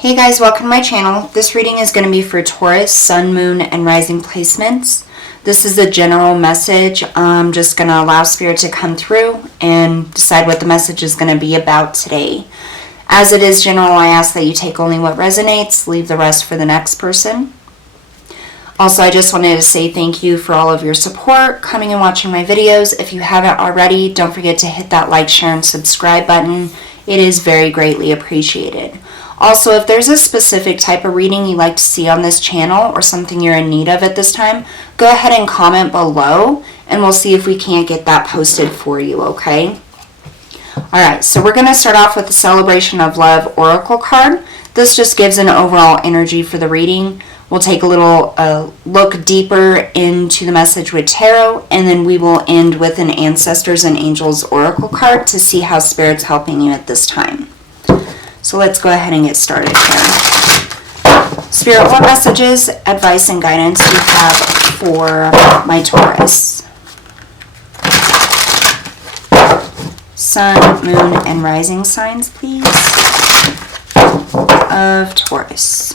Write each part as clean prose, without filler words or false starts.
Hey guys, welcome to my channel. This reading is going to be for Taurus, Sun, Moon, and Rising placements. This is the general message. I'm just going to allow Spirit to come through and decide what the message is going to be about today. As it is general, I ask that you take only what resonates, leave the rest for the next person. Also, I just wanted to say thank you for all of your support, coming and watching my videos. If you haven't already, don't forget to hit that like, share, and subscribe button. It is very greatly appreciated. Also, if there's a specific type of reading you'd like to see on this channel or something you're in need of at this time, go ahead and comment below and we'll see if we can't get that posted for you, okay? Alright, so we're going to start off with the Celebration of Love Oracle card. This just gives an overall energy for the reading. We'll take a little look deeper into the message with tarot, and then we will end with an Ancestors and Angels Oracle card to see how Spirit's helping you at this time. So let's go ahead and get started here. Spirit, what messages, advice, and guidance do you have for my Taurus? Sun, Moon, and Rising signs, please, of Taurus.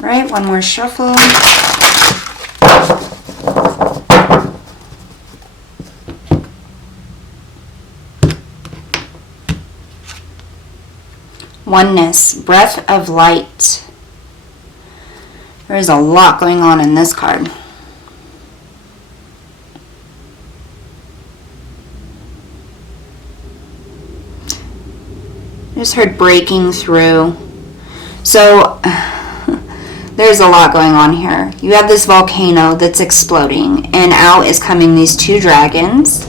Right, one more shuffle. Oneness, breath of light. There is a lot going on in this card. I just heard breaking through. So there's a lot going on here. You have this volcano that's exploding, and out is coming these two dragons.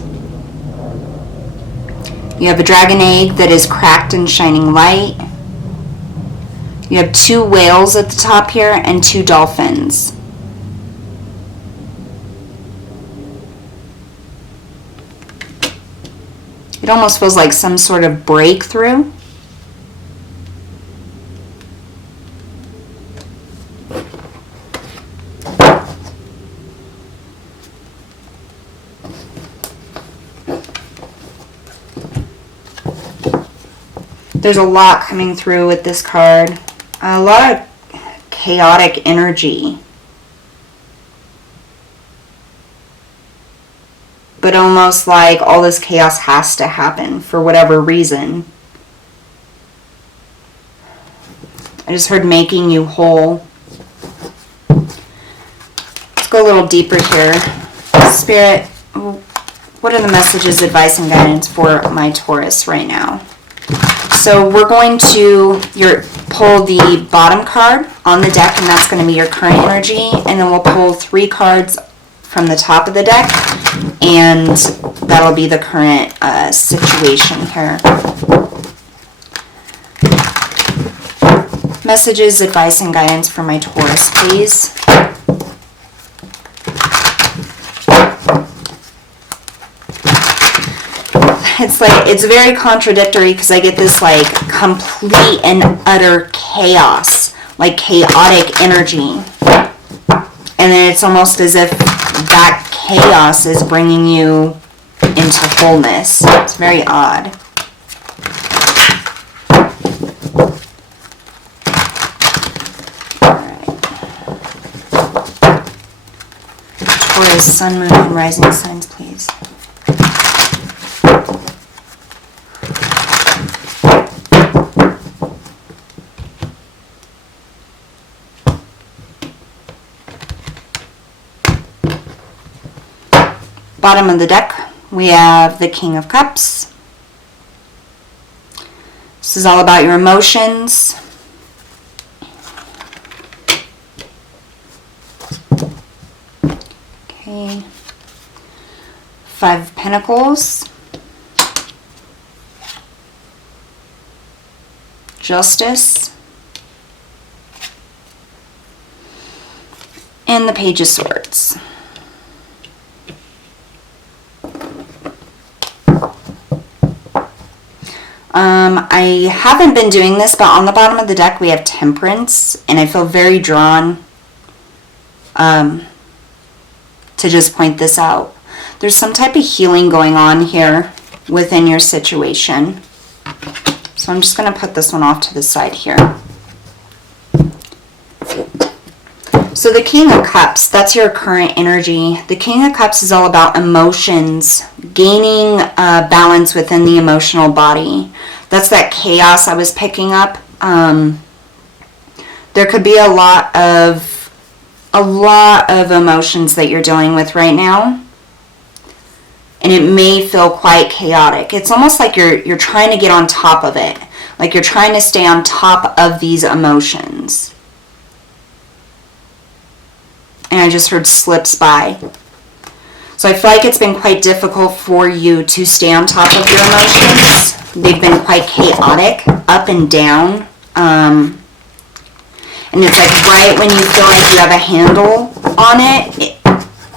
You have a dragon egg that is cracked and shining light. You have two whales at the top here and two dolphins. It almost feels like some sort of breakthrough. There's a lot coming through with this card. A lot of chaotic energy. But almost like all this chaos has to happen for whatever reason. I just heard making you whole. Let's go a little deeper here. Spirit, what are the messages, advice, and guidance for my Taurus right now? So we're going to pull the bottom card on the deck, and that's going to be your current energy, and then we'll pull 3 cards from the top of the deck, and that'll be the current situation here. Messages, advice, and guidance for my Taurus, please. It's very contradictory because I get this like complete and utter chaos, like chaotic energy. And then it's almost as if that chaos is bringing you into wholeness. It's very odd. Alright. Taurus, Sun, Moon, and Rising signs, please. Bottom of the deck, we have the King of Cups. This is all about your emotions. Okay. 5 of Pentacles. Justice. And the Page of Swords. I haven't been doing this, but on the bottom of the deck we have Temperance, and I feel very drawn to just point this out. There's some type of healing going on here within your situation. So I'm just going to put this one off to the side here. So the King of Cups, that's your current energy. The King of Cups is all about emotions, gaining balance within the emotional body. That's that chaos I was picking up. There could be a lot of emotions that you're dealing with right now. And it may feel quite chaotic. It's almost like you're trying to get on top of it. Like you're trying to stay on top of these emotions. And I just heard slips by. So I feel like it's been quite difficult for you to stay on top of your emotions. They've been quite chaotic, up and down. And it's like right when you feel like you have a handle on it,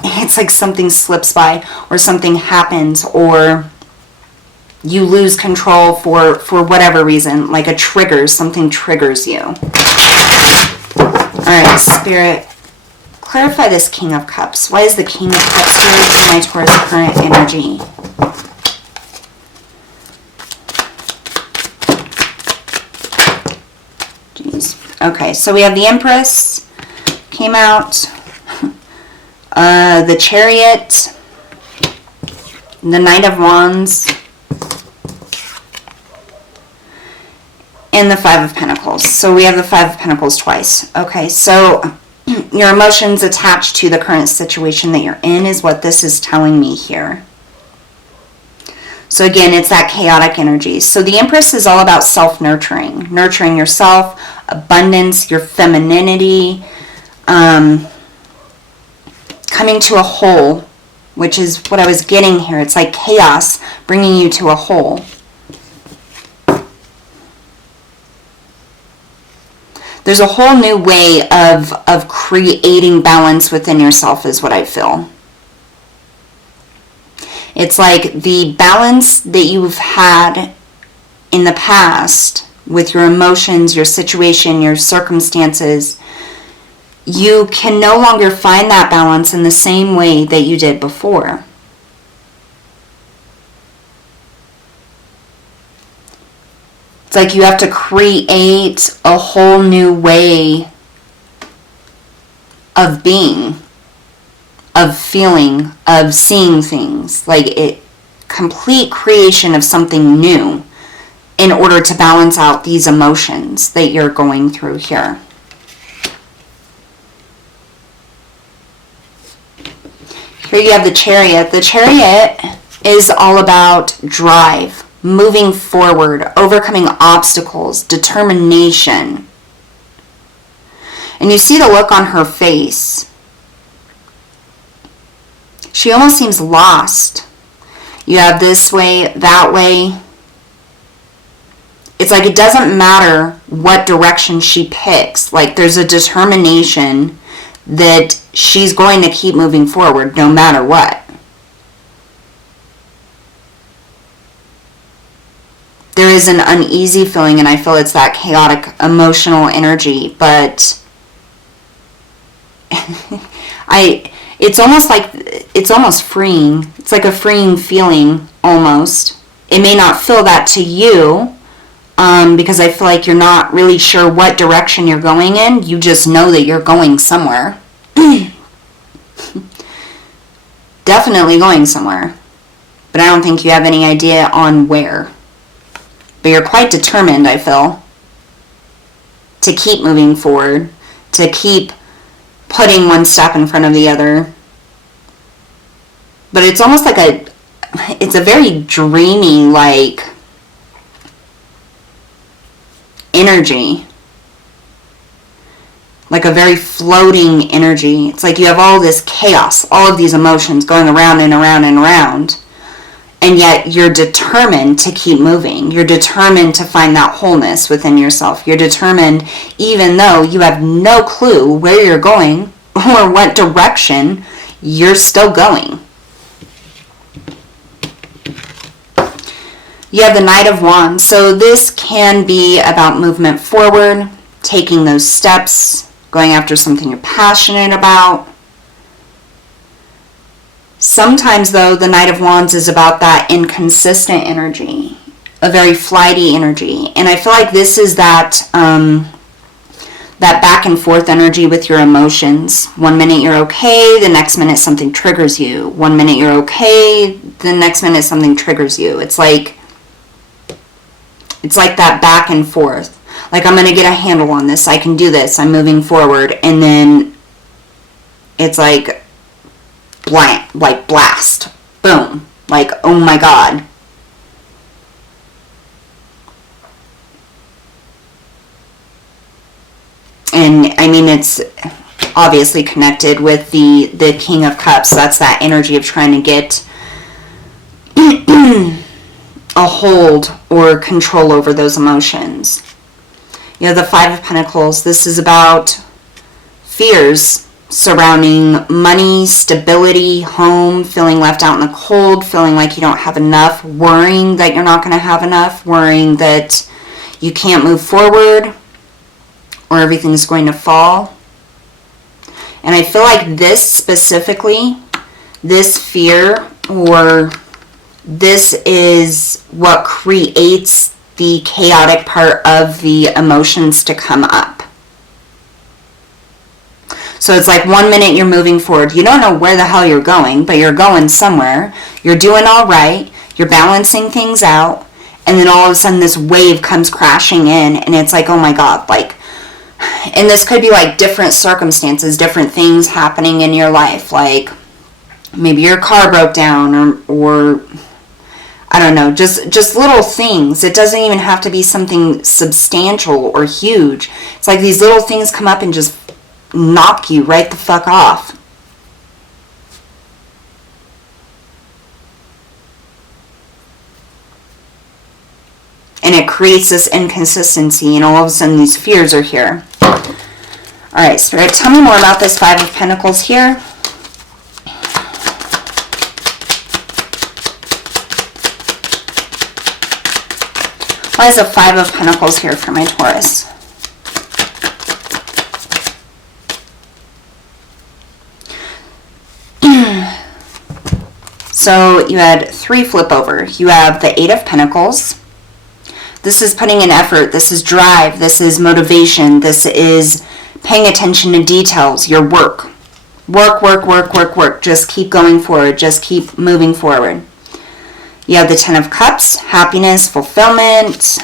it's like something slips by or something happens or you lose control for whatever reason, like a trigger, something triggers you. All right, Spirit, clarify this King of Cups. Why is the King of Cups here to my Taurus current energy? Jeez. Okay, so we have the Empress came out. The Chariot, the Knight of Wands, and the Five of Pentacles. So we have the Five of Pentacles twice. Okay, so your emotions attached to the current situation that you're in is what this is telling me here. So again, it's that chaotic energy. So the Empress is all about self-nurturing, nurturing yourself, abundance, your femininity, coming to a whole, which is what I was getting here. It's like chaos bringing you to a whole. There's a whole new way of creating balance within yourself is what I feel. It's like the balance that you've had in the past with your emotions, your situation, your circumstances, you can no longer find that balance in the same way that you did before. It's like you have to create a whole new way of being, of feeling, of seeing things. Like complete creation of something new in order to balance out these emotions that you're going through here. Here you have the Chariot. The Chariot is all about drive, moving forward, overcoming obstacles, determination. And you see the look on her face. She almost seems lost. You have this way, that way. It's like it doesn't matter what direction she picks. Like there's a determination that she's going to keep moving forward no matter what. There is an uneasy feeling, and I feel it's that chaotic emotional energy, but it's almost freeing. It's like a freeing feeling almost. It may not feel that to you, because I feel like you're not really sure what direction you're going in. You just know that you're going somewhere. Definitely going somewhere. But I don't think you have any idea on where. But you're quite determined, I feel, to keep moving forward, to keep putting one step in front of the other. But it's almost like it's a very dreamy, like, energy. Like a very floating energy. It's like you have all this chaos, all of these emotions going around and around and around. And yet you're determined to keep moving. You're determined to find that wholeness within yourself. You're determined, even though you have no clue where you're going or what direction, you're still going. You have the Knight of Wands. So this can be about movement forward, taking those steps, going after something you're passionate about. Sometimes, though, the Knight of Wands is about that inconsistent energy, a very flighty energy. And I feel like this is that that back and forth energy with your emotions. 1 minute you're okay, the next minute something triggers you. 1 minute you're okay, the next minute something triggers you. It's like that back and forth. Like, I'm going to get a handle on this. I can do this. I'm moving forward. And then it's like blank, like blast. Boom. Like, oh my God. And I mean, it's obviously connected with the King of Cups. That's that energy of trying to get a hold or control over those emotions. You know, the Five of Pentacles, this is about fears surrounding money, stability, home, feeling left out in the cold, feeling like you don't have enough, worrying that you're not going to have enough, worrying that you can't move forward or everything's going to fall. And I feel like this specifically, this fear, or this is what creates the chaotic part of the emotions to come up. So it's like 1 minute you're moving forward. You don't know where the hell you're going, but you're going somewhere. You're doing all right. You're balancing things out. And then all of a sudden this wave comes crashing in. And it's like, oh my God, like, and this could be like different circumstances, different things happening in your life. Like maybe your car broke down or I don't know, just little things. It doesn't even have to be something substantial or huge. It's like these little things come up and just knock you right the fuck off. And it creates this inconsistency, and all of a sudden these fears are here. Alright, Spirit, tell me more about this Five of Pentacles here. Why is the Five of Pentacles here for my Taurus? So you had 3 flip over. You have the Eight of Pentacles. This is putting in effort. This is drive. This is motivation. This is paying attention to details. Your work. Work, work, work, work, work. Just keep going forward. Just keep moving forward. You have the Ten of Cups. Happiness, fulfillment.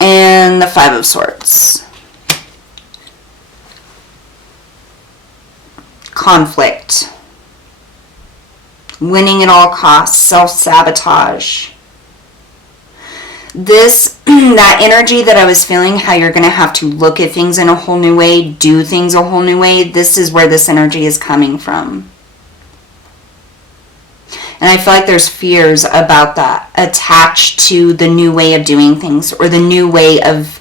And the Five of Swords. Conflict. Winning at all costs. Self-sabotage. That energy that I was feeling, how you're going to have to look at things in a whole new way, do things a whole new way, this is where this energy is coming from. And I feel like there's fears about that attached to the new way of doing things or the new way of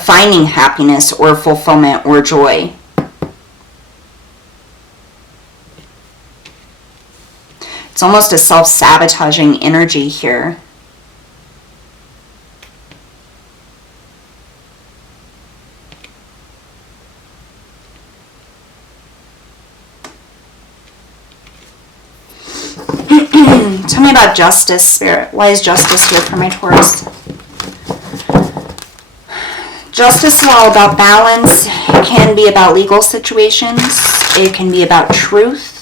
finding happiness or fulfillment or joy. It's almost a self-sabotaging energy here. Tell me about justice, Spirit. Why is justice here for my Taurus? Justice is all about balance. It can be about legal situations. It can be about truth.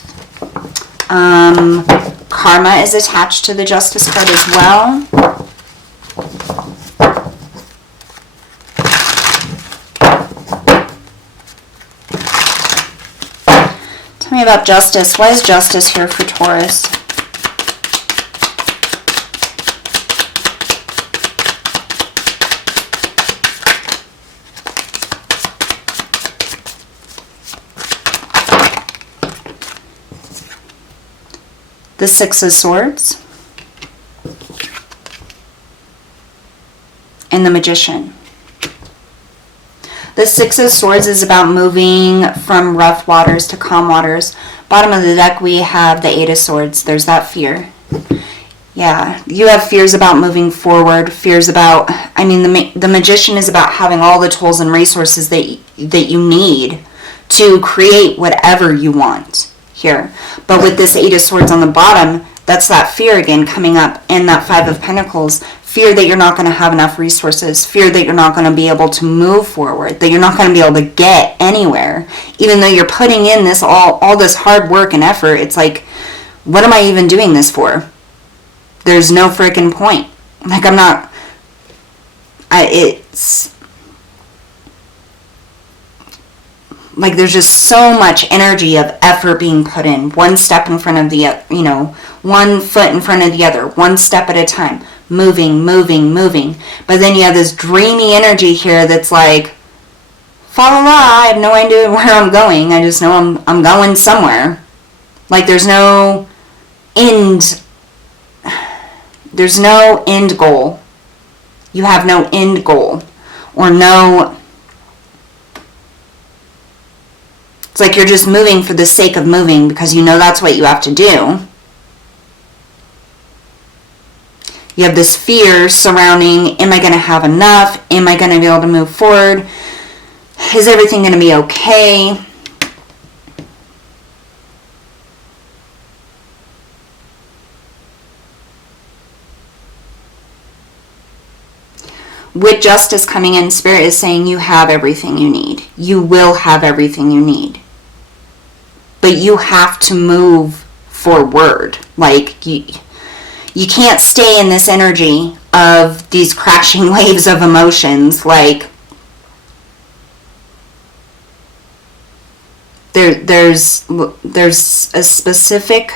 Karma is attached to the Justice card as well. Tell me about justice. Why is justice here for Taurus? The Six of Swords, and the Magician. The Six of Swords is about moving from rough waters to calm waters. Bottom of the deck, we have the Eight of Swords. There's that fear. Yeah, you have fears about moving forward, fears about, I mean, the Magician is about having all the tools and resources that you need to create whatever you want here. But with this Eight of Swords on the bottom, that's that fear again coming up, and that Five of Pentacles. Fear that you're not going to have enough resources. Fear that you're not going to be able to move forward. That you're not going to be able to get anywhere. Even though you're putting in this all this hard work and effort, it's like, what am I even doing this for? There's no freaking point. Like, I'm not... it's... like, there's just so much energy of effort being put in. One step in front of the other, you know, one foot in front of the other, one step at a time. Moving, moving, moving. But then you have this dreamy energy here that's like, fa la la, I have no idea where I'm going. I just know I'm going somewhere. Like, there's no end. There's no end goal. You have no end goal. Or no... it's like you're just moving for the sake of moving because you know that's what you have to do. You have this fear surrounding, am I going to have enough? Am I going to be able to move forward? Is everything going to be okay? With Justice coming in, Spirit is saying you have everything you need. You will have everything you need. But you have to move forward. Like, you can't stay in this energy of these crashing waves of emotions. Like, there's a specific...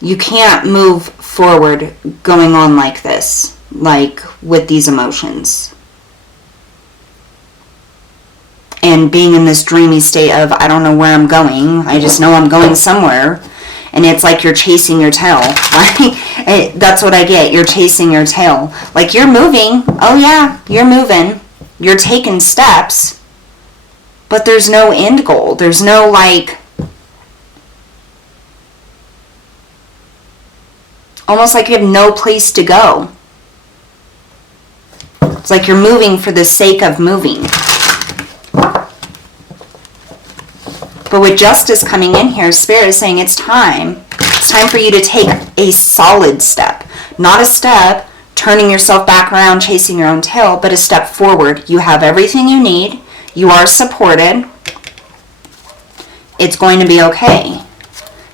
you can't move forward going on like this, like with these emotions. And being in this dreamy state of, I don't know where I'm going, I just know I'm going somewhere. And it's like you're chasing your tail. That's what I get, you're chasing your tail. Like, you're moving, oh yeah, you're moving. You're taking steps, but there's no end goal. There's no, like... almost like you have no place to go. It's like you're moving for the sake of moving. But with Justice coming in here, Spirit is saying it's time. It's time for you to take a solid step. Not a step turning yourself back around, chasing your own tail, but a step forward. You have everything you need. You are supported. It's going to be okay.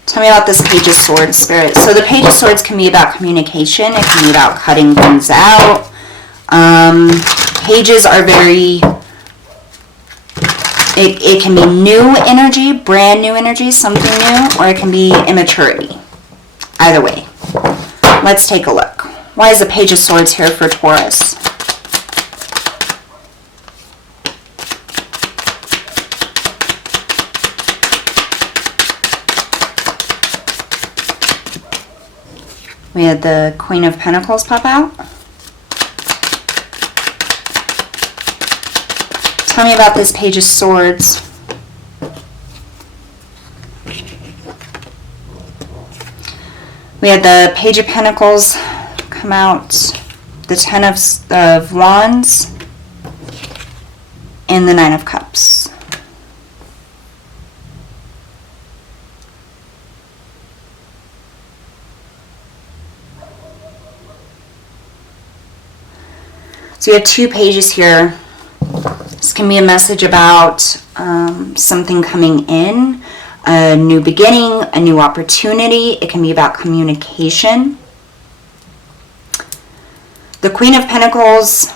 Tell me about this Page of Swords, Spirit. So the Page of Swords can be about communication. It can be about cutting things out. Pages are very... It can be new energy, brand new energy, something new, or it can be immaturity. Either way. Let's take a look. Why is the Page of Swords here for Taurus? We had the Queen of Pentacles pop out. Tell me about this Page of Swords. We had the Page of Pentacles come out, the Ten of Wands, and the Nine of Cups. So you have two pages here. This can be a message about something coming in, a new beginning, a new opportunity. It can be about communication. The Queen of Pentacles,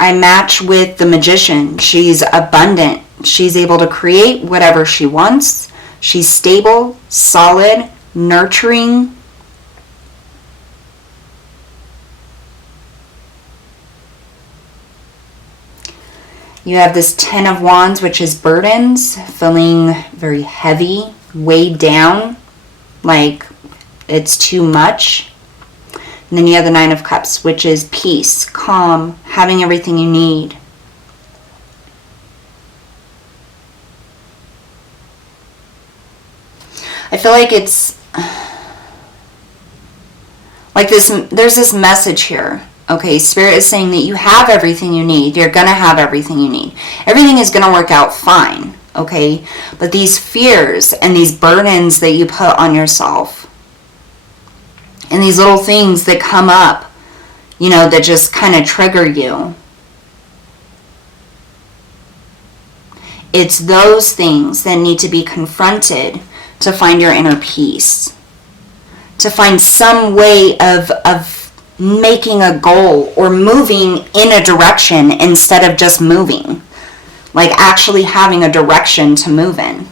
I match with the Magician. She's abundant. She's able to create whatever she wants. She's stable, solid, nurturing. You have this Ten of Wands, which is burdens, feeling very heavy, weighed down, like it's too much. And then you have the Nine of Cups, which is peace, calm, having everything you need. I feel like it's like this, there's this message here. Okay, Spirit is saying that you have everything you need. You're going to have everything you need. Everything is going to work out fine, okay? But these fears and these burdens that you put on yourself and these little things that come up, you know, that just kind of trigger you. It's those things that need to be confronted to find your inner peace. To find some way of making a goal or moving in a direction instead of just moving. Like actually having a direction to move in.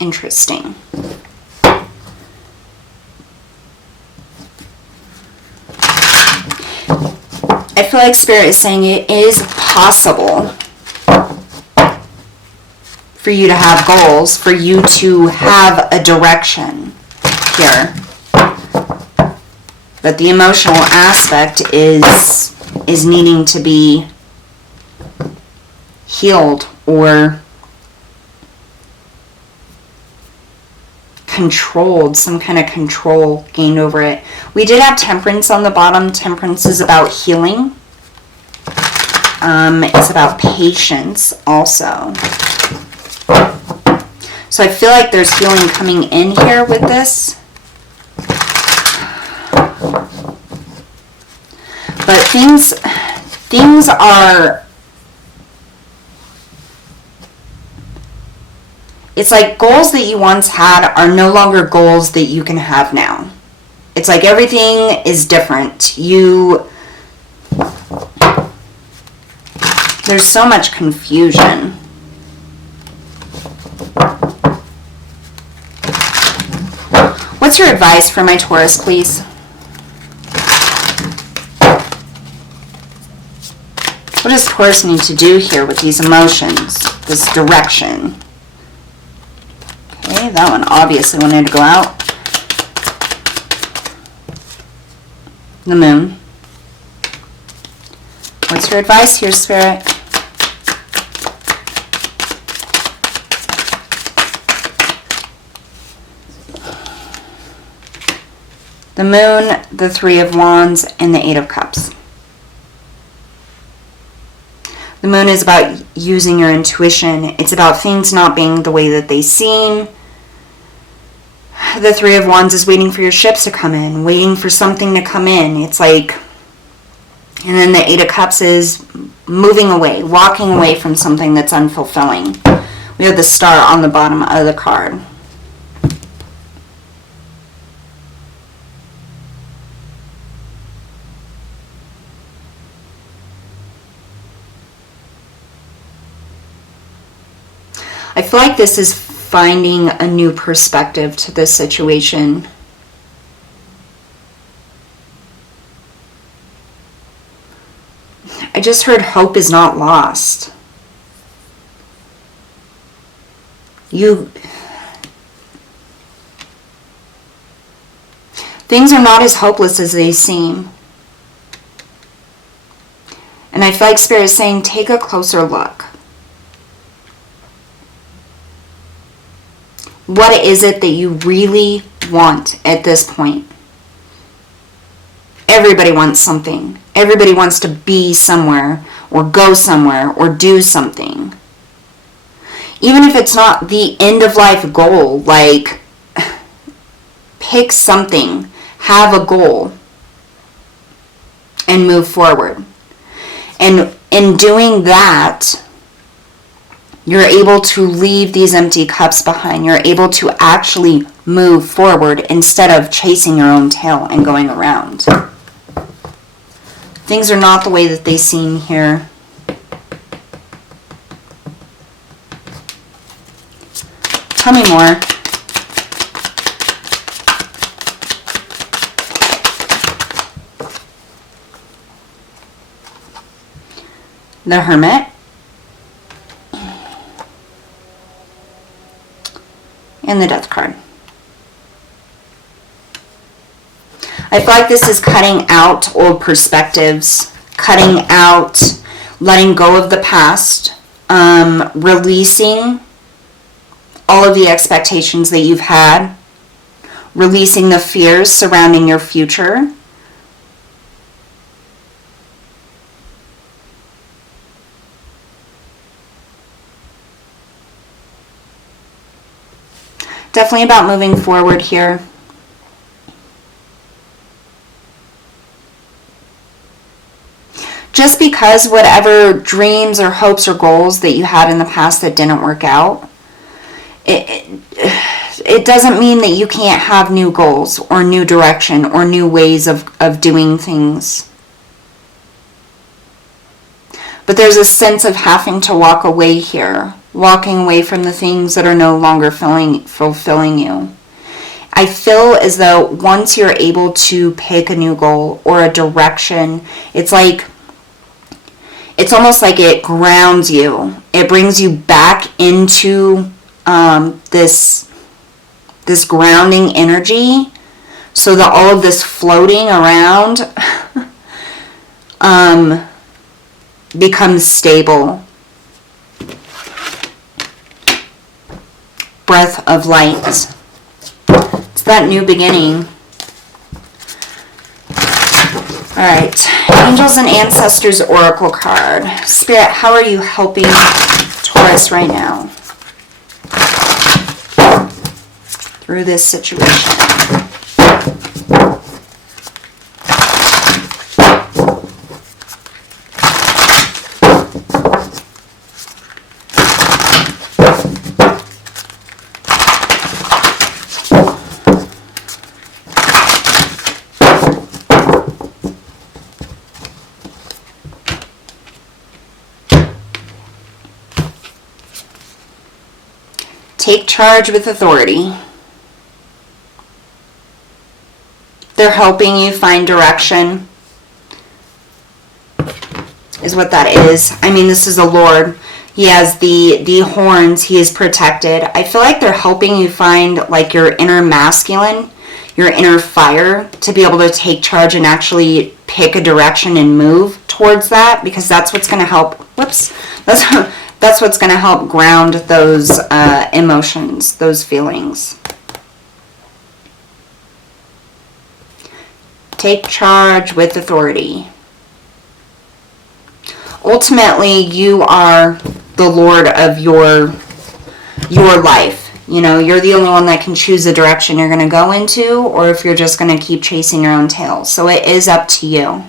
Interesting. I feel like Spirit is saying it is possible for you to have goals, for you to have a direction here. But the emotional aspect is needing to be healed or controlled, some kind of control gained over it. We did have Temperance on the bottom. Temperance is about healing. It's about patience also. So I feel like there's healing coming in here with this. But things are, it's like goals that you once had are no longer goals that you can have now. It's like everything is different. There's so much confusion. What's your advice for my Taurus, please? What does Taurus need to do here with these emotions, this direction? Okay, that one obviously wanted to go out. The Moon. What's your advice here, Spirit? The Moon, the Three of Wands, and the Eight of Cups. The Moon is about using your intuition. It's about things not being the way that they seem. The Three of Wands is waiting for your ships to come in, waiting for something to come in. It's like, and then the Eight of Cups is moving away, walking away from something that's unfulfilling. We have the Star on the bottom of the card. I feel like this is finding a new perspective to this situation. I just heard hope is not lost. Things are not as hopeless as they seem. And I feel like Spirit is saying, take a closer look. What is it that you really want at this point? Everybody wants something. Everybody wants to be somewhere or go somewhere or do something. Even if it's not the end of life goal, like pick something, have a goal, and move forward. And in doing that, you're able to leave these empty cups behind. You're able to actually move forward instead of chasing your own tail and going around. Things are not the way that they seem here. Tell me more. The Hermit. And the Death card. I feel like this is cutting out old perspectives, cutting out, letting go of the past, releasing all of the expectations that you've had, releasing the fears surrounding your future. Definitely about moving forward here. Just because whatever dreams or hopes or goals that you had in the past that didn't work out, it doesn't mean that you can't have new goals or new direction or new ways of doing things. But there's a sense of having to walk away here, walking away from the things that are no longer fulfilling you. I feel as though once you're able to pick a new goal or a direction, it's almost like it grounds you. It brings you back into this grounding energy, so that all of this floating around becomes stable. Breath of light. It's that new beginning. Alright, Angels and Ancestors Oracle card. Spirit, how are you helping Taurus right now through this situation? Take charge with authority. They're helping you find direction, is what that is. I mean, this is a Lord. He has the horns. He is protected. I feel like they're helping you find like your inner masculine, your inner fire, to be able to take charge and actually pick a direction and move towards that, because that's what's going to help. Whoops. That's what's going to help ground those emotions, those feelings. Take charge with authority. Ultimately, you are the Lord of your life. You know, you're the only one that can choose the direction you're going to go into, or if you're just going to keep chasing your own tail. So it is up to you.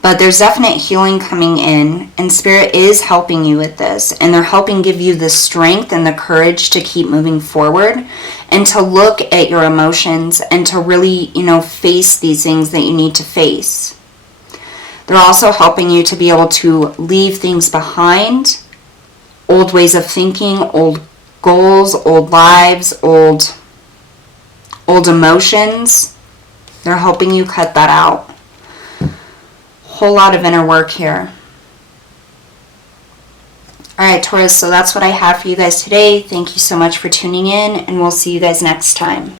But there's definite healing coming in, and Spirit is helping you with this, and they're helping give you the strength and the courage to keep moving forward and to look at your emotions and to really, face these things that you need to face. They're also helping you to be able to leave things behind, old ways of thinking, old goals, old lives, old emotions. They're helping you cut that out. Whole lot of inner work here. Alright, Taurus, so that's what I have for you guys today. Thank you so much for tuning in, and we'll see you guys next time.